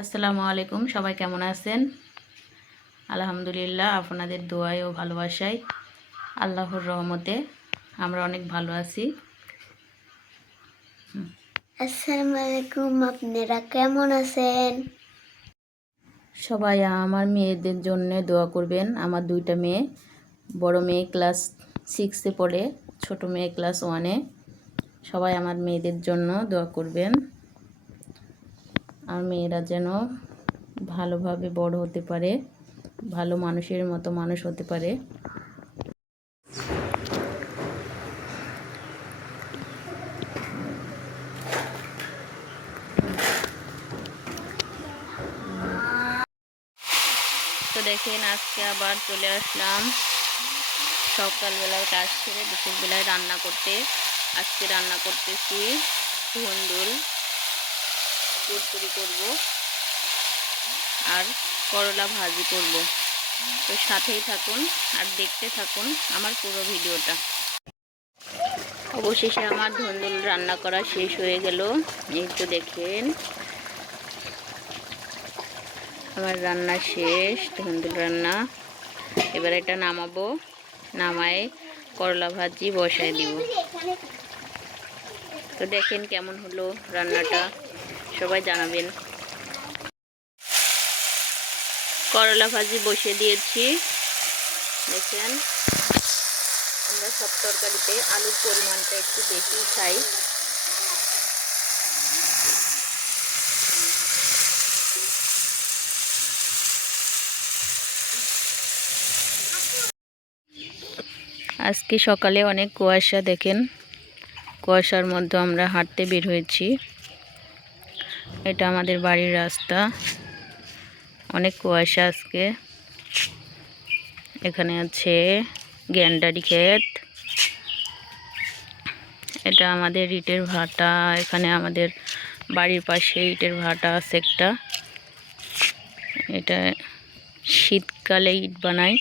আসসালামু আলাইকুম, সবাই কেমন আছেন? আলহামদুলিল্লাহ, আপনাদের দোয়ায় ও ভালোবাসায় আল্লাহর রহমতে আমরা অনেক ভালো আছি। আসসালামু আলাইকুম, আপনারা কেমন আছেন? সবাই আমার মেয়েদের জন্য দোয়া করবেন। আমার দুইটা মেয়ে, বড় মেয়ে ক্লাস 6-এ পড়ে, ছোট মেয়ে ক্লাস 1-এ। সবাই আমার মেয়েদের জন্য দোয়া করবেন। আর মেয়েরা যেন ভালোভাবে বড় হতে পারে, ভালো মানুষের মতো মানুষ হতে পারে। তো দেখেন, আজকে আবার চলে আসলাম সকালবেলায় কাজ ছেড়ে দুপুরবেলায় রান্না করতে। আজকে রান্না করতেছি ধুন্দুল চচ্চড়ি করব আর করলা ভাজি করব। তো সাথেই থাকুন আর দেখতে থাকুন আমার পুরো ভিডিওটা। অবশেষে আমার ধুন্দুল রান্না করা শেষ হয়ে গেল। এই তো দেখেন আমার রান্না শেষ, ধুন্দুল রান্না। এবার এটা নামাবো, নামায় করলা ভাজি বসায় দিব। তো দেখেন কেমন হলো রান্নাটা, সবাই জানাবেন। করলা ভাজি বসিয়ে দিয়েছি। দেখেন, আমরা সব তরকারিতে আলুর পরিমাণটা একটু বেশি খাই। আজকে সকালে অনেক কুয়াশা, দেখেন কুয়াশার মধ্যে আমরা হাঁটতে বের হয়েছি। এটা আমাদের বাড়ির রাস্তা, অনেক কুয়াশা আজকে। এখানে আছে গ্যান্ডারি ক্ষেত, এটা আমাদের ইটের ভাটা। এখানে আমাদের বাড়ির পাশে ইটের ভাটা আছে একটা, এটা শীতকালে ইট বানায়।